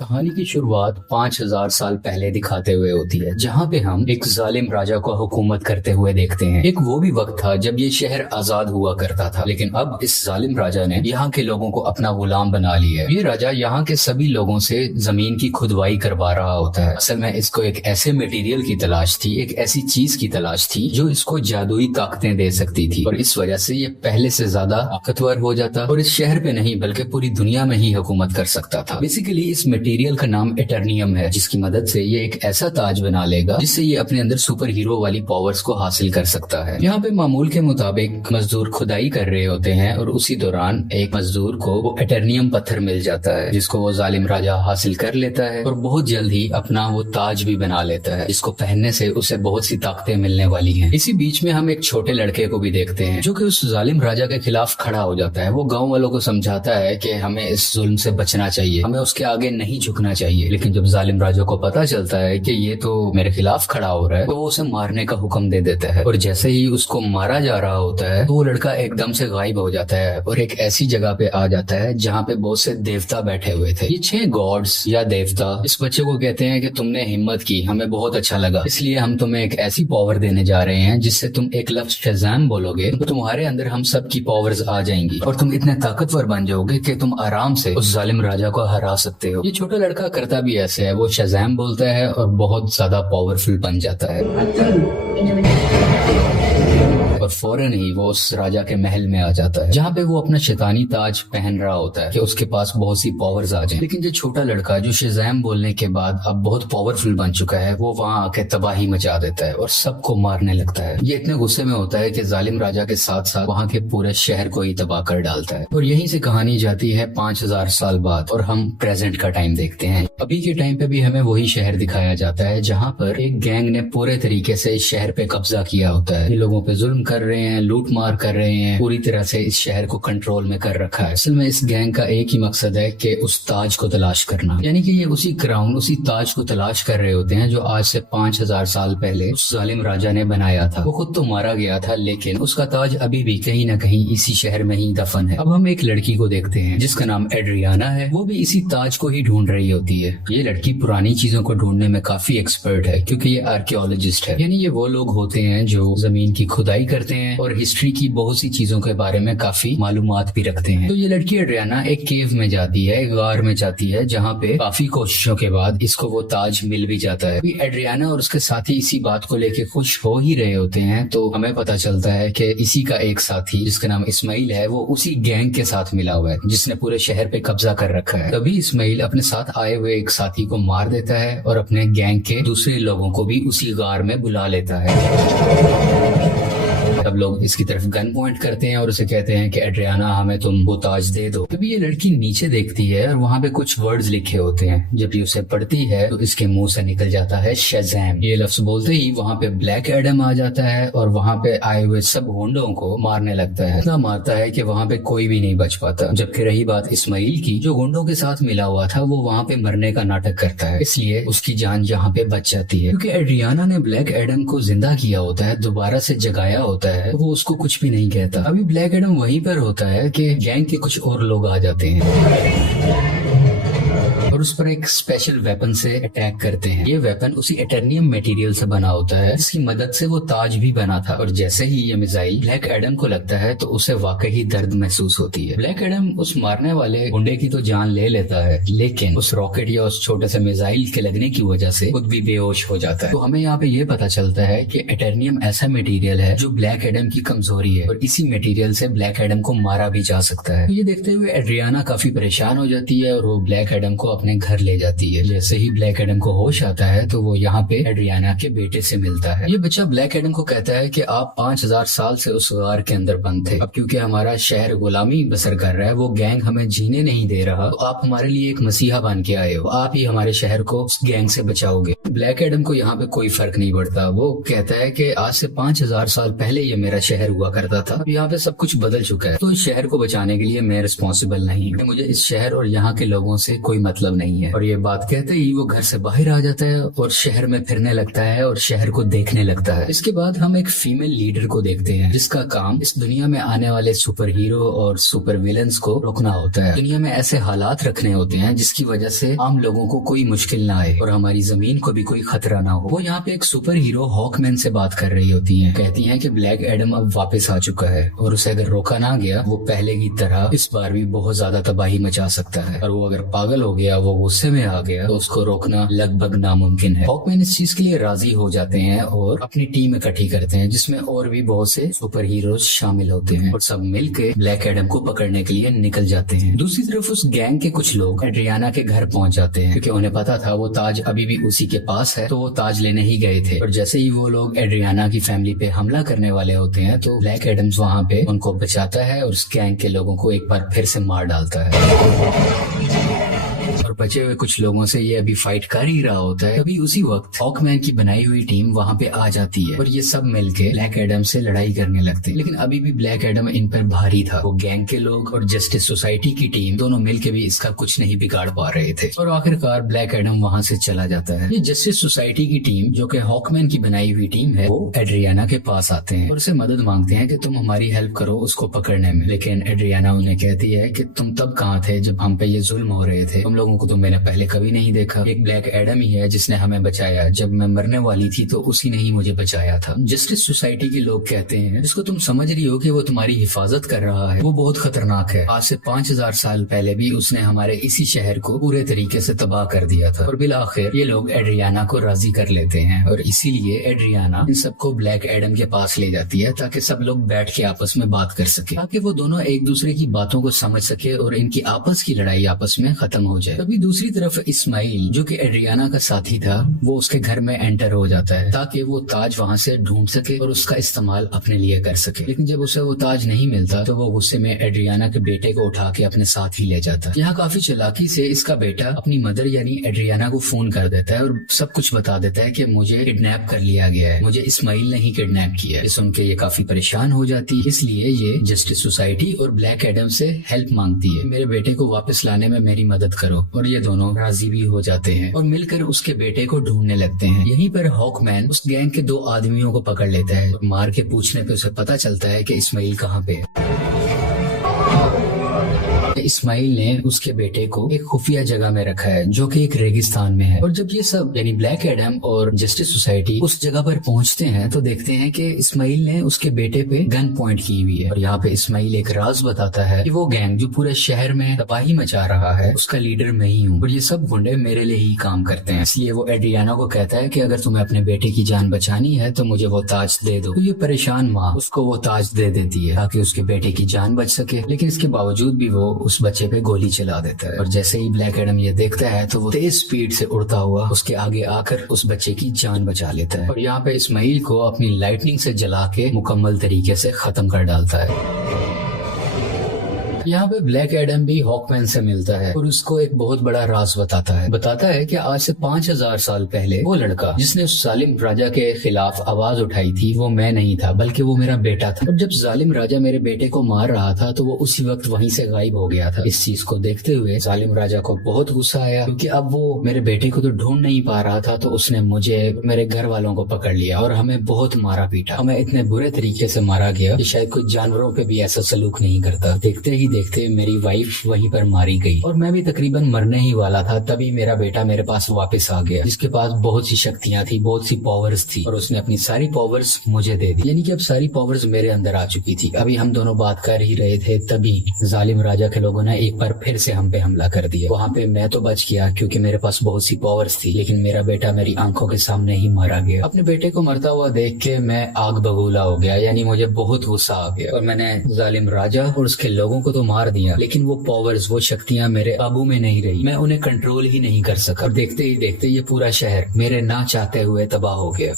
कहानी की शुरुआत 5000 साल पहले दिखाते हुए होती है, जहाँ पे हम एक जालिम राजा को हुकूमत करते हुए देखते हैं। एक वो भी वक्त था जब ये शहर आजाद हुआ करता था, लेकिन अब इस जालिम राजा ने यहाँ के लोगों को अपना गुलाम बना लिया है। ये राजा यहाँ के सभी लोगों से जमीन की खुदवाई करवा रहा होता है। असल में इसको एक ऐसे मटेरियल की तलाश थी, एक ऐसी चीज की तलाश थी जो इसको जादुई ताकतें दे सकती थी, और इस वजह से ये पहले से ज्यादा ताकतवर हो जाता और इस शहर पे नहीं बल्कि पूरी दुनिया में ही हुकूमत कर सकता था। बेसिकली इस मटेरियल का नाम एटर्नियम है, जिसकी मदद से ये एक ऐसा ताज बना लेगा जिससे ये अपने अंदर सुपर हीरो वाली पावर्स को हासिल कर सकता है। यहाँ पे मामूल के मुताबिक मजदूर खुदाई कर रहे होते हैं और उसी दौरान एक मजदूर को वो एटर्नियम पत्थर मिल जाता है, जिसको वो जालिम राजा हासिल कर लेता है और बहुत जल्द ही अपना वो ताज भी बना लेता है, जिसको पहनने से उसे बहुत सी ताकतें मिलने वाली हैं। इसी बीच में हम एक छोटे लड़के को भी देखते हैं जो कि उस जालिम राजा के खिलाफ खड़ा हो जाता है। वो गाँव वालों को समझाता है कि हमें इस जुल्म से बचना चाहिए, हमें उसके आगे नहीं झुकना चाहिए। लेकिन जब जालिम राजा को पता चलता है कि ये तो मेरे खिलाफ खड़ा हो रहा है, तो वो उसे मारने का हुक्म दे देता है। और जैसे ही उसको मारा जा रहा होता है तो वो लड़का एकदम से गायब हो जाता है और एक ऐसी जगह पे आ जाता है जहाँ पे बहुत से देवता बैठे हुए थे। ये 6 गॉड्स या देवता इस बच्चे को कहते हैं कि तुमने हिम्मत की, हमें बहुत अच्छा लगा, इसलिए हम तुम्हें एक ऐसी पावर देने जा रहे हैं जिससे तुम एक लफ्ज शज़ाम बोलोगे तो तुम्हारे अंदर हम सब की पावर्स आ जाएंगी और तुम इतने ताकतवर बन जाओगे कि तुम आराम से उस जालिम राजा को हरा सकते हो। ये छोटा लड़का करता भी ऐसे है, वो शज़ाम बोलता है और बहुत ज्यादा पावरफुल बन जाता है और फौरन ही वो उस राजा के महल में आ जाता है, जहाँ पे वो अपना शैतानी ताज पहन रहा होता है कि उसके पास बहुत सी पावर्स आ जाएं। लेकिन जो छोटा लड़का जो शज़ाम बोलने के बाद अब बहुत पावरफुल बन चुका है, वो वहाँ आके तबाही मचा देता है और सबको मारने लगता है। ये इतने गुस्से में होता है कि जालिम राजा के साथ साथ वहाँ के पूरे शहर को ही तबाह कर डालता है। और यहीं से कहानी जाती है 5000 साल बाद और हम प्रेजेंट का टाइम देखते हैं। अभी के टाइम पे भी हमें वही शहर दिखाया जाता है जहाँ पर एक गैंग ने पूरे तरीके से इस शहर पे कब्जा किया होता है। ये लोगों पे जुल्म कर रहे हैं, लूट मार कर रहे हैं, पूरी तरह से इस शहर को कंट्रोल में कर रखा है। असल में इस गैंग का एक ही मकसद है कि उस ताज को तलाश करना, यानी कि ये उसी क्राउन, उसी ताज को तलाश कर रहे होते हैं जो आज से 5000 साल पहले उस जालिम राजा ने बनाया था। वो खुद तो मारा गया था, लेकिन उसका ताज अभी भी कहीं ना कहीं इसी शहर में ही दफन है। अब हम एक लड़की को देखते हैं जिसका नाम एड्रियाना है। वो भी इसी ताज को ही ढूंढ रही होती है। ये लड़की पुरानी चीजों को ढूंढने में काफी एक्सपर्ट है, क्योंकि ये आर्कियोलॉजिस्ट है, यानी ये वो लोग होते हैं जो जमीन की खुदाई करते हैं और हिस्ट्री की बहुत सी चीजों के बारे में काफी मालूमात भी रखते हैं। तो ये लड़की एड्रियाना एक केव में जाती है, एक गार में जाती है, जहाँ पे काफी कोशिशों के बाद इसको वो ताज मिल भी जाता है। एड्रियाना और उसके साथी इसी बात को लेके खुश हो ही रहे होते हैं तो हमें पता चलता है कि इसी का एक साथी जिसका नाम इस्माइल है, वो उसी गैंग के साथ मिला हुआ है जिसने पूरे शहर पे कब्जा कर रखा है। तभी इस्माइल अपने साथ आए हुए एक साथी को मार देता है और अपने गैंग के दूसरे लोगों को भी उसी गार में बुला लेता है। सब लोग इसकी तरफ गन पॉइंट करते हैं और उसे कहते हैं कि एड्रियाना हमें तुम वो ताज दे दो। तभी ये लड़की नीचे देखती है और वहाँ पे कुछ वर्ड्स लिखे होते हैं। जब ये उसे पढ़ती है तो इसके मुंह से निकल जाता है शज़ाम। ये लफ्ज बोलते ही वहाँ पे ब्लैक एडम आ जाता है और वहाँ पे आए हुए सब गुंडों को मारने लगता है। इतना मारता है कि वहाँ पे कोई भी नहीं बच पाता। जबकि रही बात इस्माइल की, जो गुंडों के साथ मिला हुआ था, वो वहाँ पे मरने का नाटक करता है, इसलिए उसकी जान यहाँ पे बच जाती है। क्योंकि एड्रियाना ने ब्लैक एडम को जिंदा किया होता है, दोबारा से जगाया होता है, तो वो उसको कुछ भी नहीं कहता। अभी ब्लैक एडम वहीं पर होता है कि गैंग के कुछ और लोग आ जाते हैं और उस पर एक स्पेशल वेपन से अटैक करते हैं। ये वेपन उसी एटर्नियम मटेरियल से बना होता है जिसकी मदद से वो ताज भी बना था। और जैसे ही ये मिसाइल ब्लैक एडम को लगता है तो उसे वाकई दर्द महसूस होती है। ब्लैक एडम उस मारने वाले गुंडे की तो जान ले लेता है, लेकिन उस रॉकेट या उस छोटे से मिसाइल के लगने की वजह से खुद भी बेहोश हो जाता है। तो हमें यहाँ पे ये पता चलता है कि एटर्नियम ऐसा मटेरियल है जो ब्लैक एडम की कमजोरी है और इसी मटेरियल से ब्लैक एडम को मारा भी जा सकता है। तो ये देखते हुए एड्रियाना काफी परेशान हो जाती है और वो ब्लैक एडम को अपने घर ले जाती है। जैसे ही ब्लैक एडम को होश आता है तो वो यहाँ पे एड्रियाना के बेटे से मिलता है। ये बच्चा ब्लैक एडम को कहता है कि आप 5000 साल से उस गार के अंदर बंद थे, अब क्योंकि हमारा शहर गुलामी बसर कर रहा है, वो गैंग हमें जीने नहीं दे रहा, तो आप हमारे लिए एक मसीहा बन के आए हो, आप ही हमारे शहर को उस गैंग से बचाओगे। ब्लैक एडम को यहाँ पे कोई फर्क नहीं पड़ता। वो कहता है कि आज से 5000 साल पहले ये मेरा शहर हुआ करता था, यहाँ पे सब कुछ बदल चुका है, तो इस शहर को बचाने के लिए मैं रिस्पॉन्सिबल नहीं हूँ। मुझे इस शहर और यहाँ के लोगों से कोई मतलब नहीं है। और ये बात कहते ही वो घर से बाहर आ जाता है और शहर में फिरने लगता है और शहर को देखने लगता है। इसके बाद हम एक फीमेल लीडर को देखते हैं जिसका काम इस दुनिया में आने वाले सुपर हीरो और सुपर विलन्स को रोकना होता है। दुनिया में ऐसे हालात रखने होते हैं जिसकी वजह से आम लोगों को कोई मुश्किल ना आए और हमारी जमीन को भी कोई खतरा ना हो। वो यहाँ पे एक सुपर हीरो हॉकमैन से बात कर रही होती हैं। कहती हैं कि ब्लैक एडम अब वापस आ चुका है और उसे अगर रोका ना गया वो पहले की तरह इस बार भी बहुत ज्यादा तबाही मचा सकता है, और वो अगर पागल हो गया, वो गुस्से में आ गया, तो उसको रोकना लगभग नामुमकिन है। हॉकमैन इस चीज के लिए राजी हो जाते हैं और अपनी टीम इकट्ठी करते हैं जिसमें और भी बहुत से सुपर हीरोज शामिल होते हैं और सब मिलकर ब्लैक एडम को पकड़ने के लिए निकल जाते हैं। दूसरी तरफ उस गैंग के कुछ लोग एड्रियाना के घर पहुंच जाते हैं क्योंकि उन्हें पता था वो ताज अभी भी उसी के पास है, तो वो ताज लेने ही गए थे। और जैसे ही वो लोग एड्रियाना की फैमिली पे हमला करने वाले होते हैं तो ब्लैक एडम्स वहाँ पे उनको बचाता है और उस गैंग के लोगों को एक बार फिर से मार डालता है। और बचे हुए कुछ लोगों से ये अभी फाइट कर ही रहा होता है। तभी उसी वक्त हॉकमैन की बनाई हुई टीम वहाँ पे आ जाती है और ये सब मिलके ब्लैक एडम से लड़ाई करने लगते हैं। लेकिन अभी भी ब्लैक एडम इन पर भारी था। वो गैंग के लोग और जस्टिस सोसाइटी की टीम दोनों मिलके भी इसका कुछ नहीं बिगाड़ पा रहे थे और आखिरकार ब्लैक एडम वहाँ से चला जाता है। ये जस्टिस सोसाइटी की टीम जो कि हॉकमैन की बनाई हुई टीम है, वो एड्रियाना के पास आते हैं और उसे मदद मांगते हैं कि तुम हमारी हेल्प करो उसको पकड़ने में। लेकिन एड्रियाना उन्हें कहती है कि तुम तब कहाँ थे जब हम पे ये जुल्म हो रहे थे, तुम लोगों को तो मैंने पहले कभी नहीं देखा। एक ब्लैक एडम ही है जिसने हमें बचाया, जब मैं मरने वाली थी तो उसी ने ही मुझे बचाया था। जस्टिस सोसाइटी के लोग कहते हैं जिसको तुम समझ रही हो कि वो तुम्हारी हिफाजत कर रहा है, वो बहुत खतरनाक है। आज से 5000 साल पहले भी उसने हमारे इसी शहर को पूरे तरीके से तबाह कर दिया था। और बिल आखिर ये लोग एड्रियाना को राजी कर लेते हैं और इसीलिए एड्रियाना इन सबको ब्लैक एडम के पास ले जाती है ताकि सब लोग बैठ के आपस में बात कर सके, ताकि वो दोनों एक दूसरे की बातों को समझ सके और इनकी आपस की लड़ाई आपस में खत्म हो जाए। तभी दूसरी तरफ इस्माइल जो कि एड्रियाना का साथी था, वो उसके घर में एंटर हो जाता है ताकि वो ताज वहाँ से ढूंढ सके और उसका इस्तेमाल अपने लिए कर सके। लेकिन जब उसे वो ताज नहीं मिलता तो वो गुस्से में एड्रियाना के बेटे को उठा के अपने साथ ही ले जाता है। यहाँ काफी चालाकी से इसका बेटा अपनी मदर यानी एड्रियाना को फोन कर देता है और सब कुछ बता देता है कि मुझे किडनैप कर लिया गया है, मुझे इस्माइल ने ही किडनैप किया है। सुन के ये काफी परेशान हो जाती है, इसलिए ये जस्टिस सोसाइटी और ब्लैक एडम से हेल्प मांगती है, मेरे बेटे को वापस लाने में मेरी मदद करो। और ये दोनों राजी भी हो जाते हैं और मिलकर उसके बेटे को ढूंढने लगते हैं। यहीं पर हॉकमैन उस गैंग के 2 आदमियों को पकड़ लेता है और मार के पूछने पे उसे पता चलता है कि इस्माइल कहाँ पे है। इस्माइल ने उसके बेटे को एक खुफिया जगह में रखा है जो कि एक रेगिस्तान में है। और जब ये सब यानी ब्लैक एडम और जस्टिस सोसाइटी उस जगह पर पहुंचते हैं तो देखते हैं कि इस्माइल ने उसके बेटे पे गन पॉइंट की हुई है। और यहाँ पे इस्माइल एक राज बताता है कि वो गैंग जो पूरे शहर में तबाही मचा रहा है उसका लीडर मैं ही हूँ और ये सब गुंडे मेरे लिए ही काम करते हैं। इसलिए वो एड्रियाना को कहता है कि अगर तुम्हें अपने बेटे की जान बचानी है तो मुझे वो ताज दे दो। तो ये परेशान माँ उसको वो ताज दे देती है ताकि उसके बेटे की जान बच सके। लेकिन इसके बावजूद भी वो उस बच्चे पे गोली चला देता है और जैसे ही ब्लैक एडम ये देखता है तो वो तेज स्पीड से उड़ता हुआ उसके आगे आकर उस बच्चे की जान बचा लेता है और यहाँ पे इस्माइल को अपनी लाइटनिंग से जला के मुकम्मल तरीके से खत्म कर डालता है। यहाँ पे ब्लैक एडम भी हॉकमैन से मिलता है और उसको एक बहुत बड़ा राज बताता है कि आज से 5000 साल पहले वो लड़का जिसने उस जालिम राजा के खिलाफ आवाज उठाई थी वो मैं नहीं था बल्कि वो मेरा बेटा था। और जब जालिम राजा मेरे बेटे को मार रहा था तो वो उसी वक्त वहीं से गायब हो गया था। इस चीज को देखते हुए जालिम राजा को बहुत गुस्सा आया क्योंकि अब वो मेरे बेटे को तो ढूंढ नहीं पा रहा था, तो उसने मुझे मेरे घर वालों को पकड़ लिया और हमें बहुत मारा पीटा। हमें इतने बुरे तरीके से मारा गया कि शायद कोई जानवरों पे भी ऐसा सलूक नहीं करता। देखते ही देखते मेरी वाइफ वहीं पर मारी गई और मैं भी तकरीबन मरने ही वाला था। तभी मेरा बेटा मेरे पास वापस आ गया जिसके पास बहुत सी शक्तियां थी, बहुत सी पावर्स थी और उसने अपनी सारी पावर्स मुझे दे दी। यानी कि अब सारी पावर्स मेरे अंदर आ चुकी थी। अभी हम दोनों बात कर ही रहे थे तभी जालिम राजा के लोगों ने एक बार फिर से हम पे हमला कर दिया। वहाँ पे मैं तो बच गया क्योंकि मेरे पास बहुत सी पावर्स थी, लेकिन मेरा बेटा मेरी आंखों के सामने ही मारा गया। अपने बेटे को मरता हुआ देख के मैं आग बबूला हो गया, यानी मुझे बहुत गुस्सा आ गया और मैंने जालिम राजा और उसके लोगों को तो मार दिया, लेकिन वो पावर्स, वो शक्तियां मेरे काबू में नहीं रही। मैं उन्हें कंट्रोल ही नहीं कर सका और देखते ही देखते ये पूरा शहर मेरे ना चाहते हुए तबाह हो गया।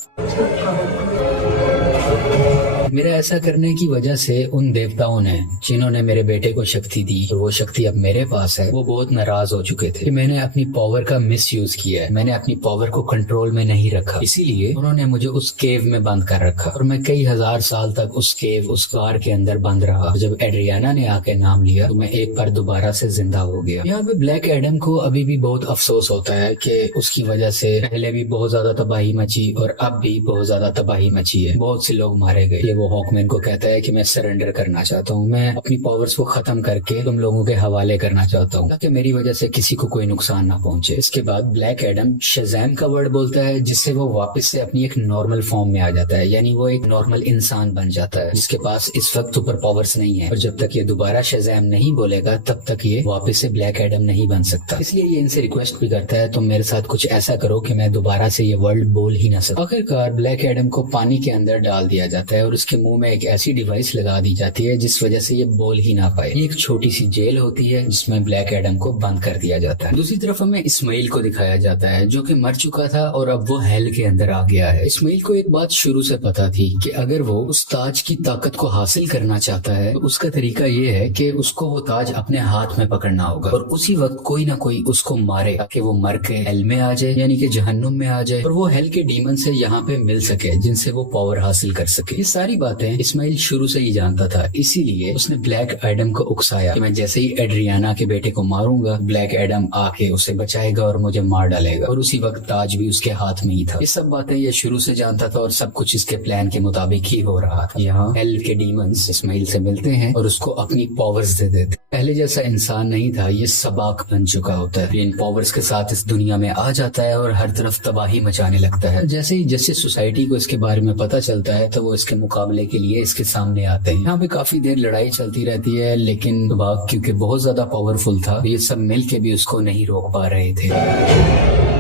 मेरा ऐसा करने की वजह से उन देवताओं ने, जिन्होंने मेरे बेटे को शक्ति दी और वो शक्ति अब मेरे पास है, वो बहुत नाराज हो चुके थे कि मैंने अपनी पावर का मिसयूज किया है, मैंने अपनी पावर को कंट्रोल में नहीं रखा। इसीलिए उन्होंने मुझे उस केव में बंद कर रखा और मैं कई हजार साल तक उस केव, उस कार के अंदर बंद रहा। जब एड्रियाना ने आके नाम लिया तो मैं एक बार दोबारा से जिंदा हो गया। यहाँ पे ब्लैक एडम को अभी भी बहुत अफसोस होता है कि उसकी वजह से पहले भी बहुत ज्यादा तबाही मची और अब भी बहुत ज्यादा तबाही मची है, बहुत से लोग मारे गए। ये वो हॉकमैन को कहता है कि मैं सरेंडर करना चाहता हूँ, मैं अपनी पावर्स को खत्म करके तुम लोगों के हवाले करना चाहता हूँ ताकि मेरी वजह से किसी को कोई नुकसान ना पहुंचे। इसके बाद ब्लैक एडम शज़ैम का वर्ड बोलता है, जिससे वो वापस से अपनी एक नॉर्मल फॉर्म में आ जाता है, यानी वो एक नॉर्मल इंसान बन जाता है जिसके पास इस वक्त सुपर पावर्स नहीं है। और जब तक ये दोबारा शज़ैम नहीं बोलेगा तब तक ये वापस से ब्लैक एडम नहीं बन सकता। इसलिए ये इनसे रिक्वेस्ट भी करता है, तुम मेरे साथ कुछ ऐसा करो कि मैं दोबारा से ये वर्ल्ड बोल ही ना सकूं। आखिरकार ब्लैक एडम को पानी के अंदर डाल दिया जाता है और उसके मुंह में एक ऐसी डिवाइस लगा दी जाती है जिस वजह से ये बोल ही ना पाए। ये एक छोटी सी जेल होती है जिसमें ब्लैक एडम को बंद कर दिया जाता है। दूसरी तरफ हमें इस्माइल को दिखाया जाता है जो कि मर चुका था और अब वो हेल के अंदर आ गया है। इस्माइल को एक बात शुरू से पता थी कि अगर वो उस ताज की ताकत को हासिल करना चाहता है तो उसका तरीका ये है कि उसको वो ताज अपने हाथ में पकड़ना होगा और उसी वक्त कोई ना कोई उसको मारे ताकि वो मर के हेल में आ जाए, यानी कि जहन्नुम में आ जाए और वो हेल के डीमन से यहाँ पे मिल सके जिनसे वो पावर हासिल कर सके। ये सारी बातें इस्माइल शुरू से ही जानता था, इसीलिए उसने ब्लैक एडम को उकसाया कि मैं जैसे ही एड्रियाना के बेटे को मारूंगा ब्लैक एडम आके उसे बचाएगा और मुझे मार डालेगा और उसी वक्त ताज भी उसके हाथ में ही था। ये सब बातें ये शुरू से जानता था और सब कुछ इसके प्लान के मुताबिक ही हो रहा था। यहाँ हेल के डीमंस इस्माइल से मिलते हैं और उसको अपनी पावर्स दे देते। पहले जैसा इंसान नहीं था, ये सबाक बन चुका होता है। इन पावर्स के साथ इस दुनिया में आ जाता है और हर तरफ तबाही मचाने लगता है। जैसे ही जस्टिस सोसाइटी को इसके बारे में पता चलता है तो वो इसके मुकाबले के लिए इसके सामने आते हैं। यहाँ पे काफी देर लड़ाई चलती रहती है, लेकिन सबाक क्योंकि बहुत ज्यादा पावरफुल था, ये सब मिल के भी उसको नहीं रोक पा रहे थे।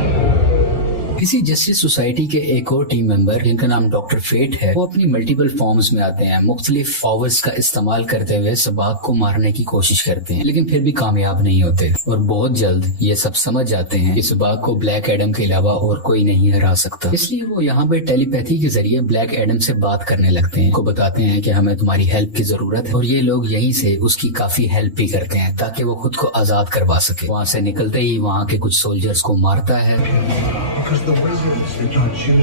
इसी जस्टिस सोसाइटी के एक और टीम मेंबर जिनका नाम डॉक्टर फेट है, वो अपनी मल्टीपल फॉर्म्स में आते हैं, मुख्तलिफ पावर्स का इस्तेमाल करते हुए सबाक को मारने की कोशिश करते हैं, लेकिन फिर भी कामयाब नहीं होते और बहुत जल्द ये सब समझ जाते हैं कि सबाक को ब्लैक एडम के अलावा और कोई नहीं हरा सकता। इसलिए वो यहाँ पे टेलीपैथी के जरिए ब्लैक एडम से बात करने लगते हैं, को बताते हैं कि हमें तुम्हारी हेल्प की जरूरत है और ये लोग यहीं से उसकी काफी हेल्प भी करते हैं ताकि वो खुद को आजाद करवा सके। वहाँ से निकलते ही वहाँ के कुछ सोल्जर्स को मारता है,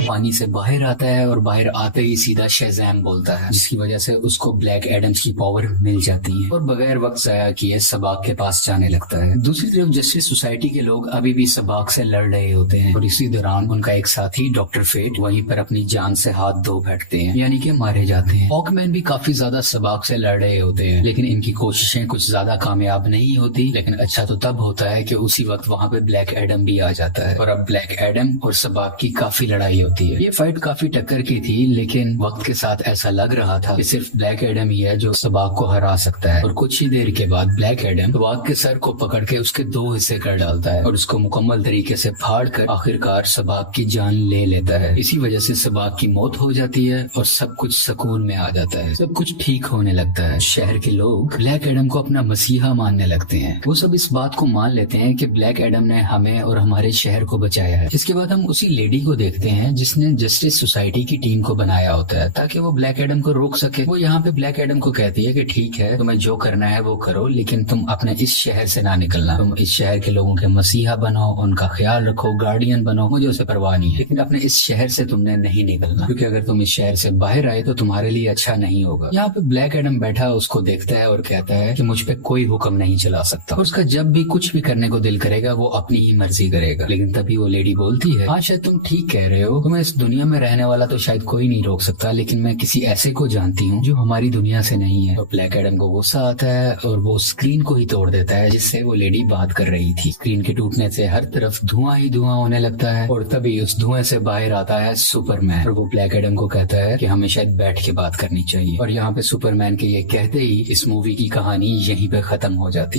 पानी से बाहर आता है और बाहर आते ही सीधा शज़ैम बोलता है, जिसकी वजह से उसको ब्लैक एडम्स की पावर मिल जाती है और बगैर वक्त जाया किए सबाक के पास जाने लगता है। दूसरी तरफ जस्टिस सोसाइटी के लोग अभी भी सबाक से लड़ रहे होते हैं और इसी दौरान उनका एक साथी डॉक्टर फेट वहीं पर अपनी जान से हाथ धो बैठते हैं, यानी कि मारे जाते हैं। हॉकमैन भी काफी ज्यादा सबाक से लड़ रहे होते हैं, लेकिन इनकी कोशिशें कुछ ज्यादा कामयाब नहीं होती। लेकिन अच्छा तो तब होता है कि उसी वक्त वहाँ पे ब्लैक एडम भी आ जाता है और अब ब्लैक एडम और सबाक की काफी लड़ाई होती है। ये फाइट काफी टक्कर की थी, लेकिन वक्त के साथ ऐसा लग रहा था कि सिर्फ ब्लैक एडम ही है जो सबाक को हरा सकता है। और कुछ ही देर के बाद ब्लैक एडम सबाक के सर को पकड़ के उसके दो हिस्से कर डालता है और उसको मुकम्मल तरीके से फाड़ कर आखिरकार सबाक की जान ले लेता है। इसी वजह से सबाक की मौत हो जाती है और सब कुछ सुकून में आ जाता है, सब कुछ ठीक होने लगता है। शहर के लोग ब्लैक एडम को अपना मसीहा मानने लगते हैं। वो सब इस बात को मान लेते हैं कि ब्लैक एडम ने हमें और हमारे शहर को बचाया है। इसके बाद हम उसी लेडी को देखते हैं जिसने जस्टिस सोसाइटी की टीम को बनाया होता है ताकि वो ब्लैक एडम को रोक सके। वो यहाँ पे ब्लैक एडम को कहती है कि ठीक है, तुम्हें जो करना है वो करो, लेकिन तुम अपने इस शहर से ना निकलना। तुम इस शहर के लोगों के मसीहा बनो, उनका ख्याल रखो, गार्डियन बनो, मुझे उसे परवाह नहीं है, लेकिन अपने इस शहर से तुमने नहीं निकलना, क्योंकि अगर तुम इस शहर से बाहर आए तो तुम्हारे लिए अच्छा नहीं होगा। यहाँ पे ब्लैक एडम बैठा उसको देखता है और कहता है कि मुझ पे कोई हुक्म नहीं चला सकता, और उसका जब भी कुछ भी करने को दिल करेगा वो अपनी ही मर्जी करेगा। लेकिन तभी वो लेडी बोलती है, हाँ शायद तुम ठीक कह रहे हो, तुम्हें इस दुनिया में रहने वाला तो शायद कोई नहीं रोक सकता, लेकिन मैं किसी ऐसे को जानती हूँ जो हमारी दुनिया से नहीं है। और ब्लैक एडम को गुस्सा आता है और वो स्क्रीन को ही तोड़ देता है जिससे वो लेडी बात कर रही थी। स्क्रीन के टूटने से हर तरफ धुआं ही धुआं होने लगता है और तभी उस धुएं से बाहर आता है सुपरमैन और वो ब्लैक एडम को कहता है कि हमें शायद बैठ के बात करनी चाहिए। और यहाँ पे सुपरमैन के ये कहते ही इस मूवी की कहानी यहीं पे खत्म हो जाती है।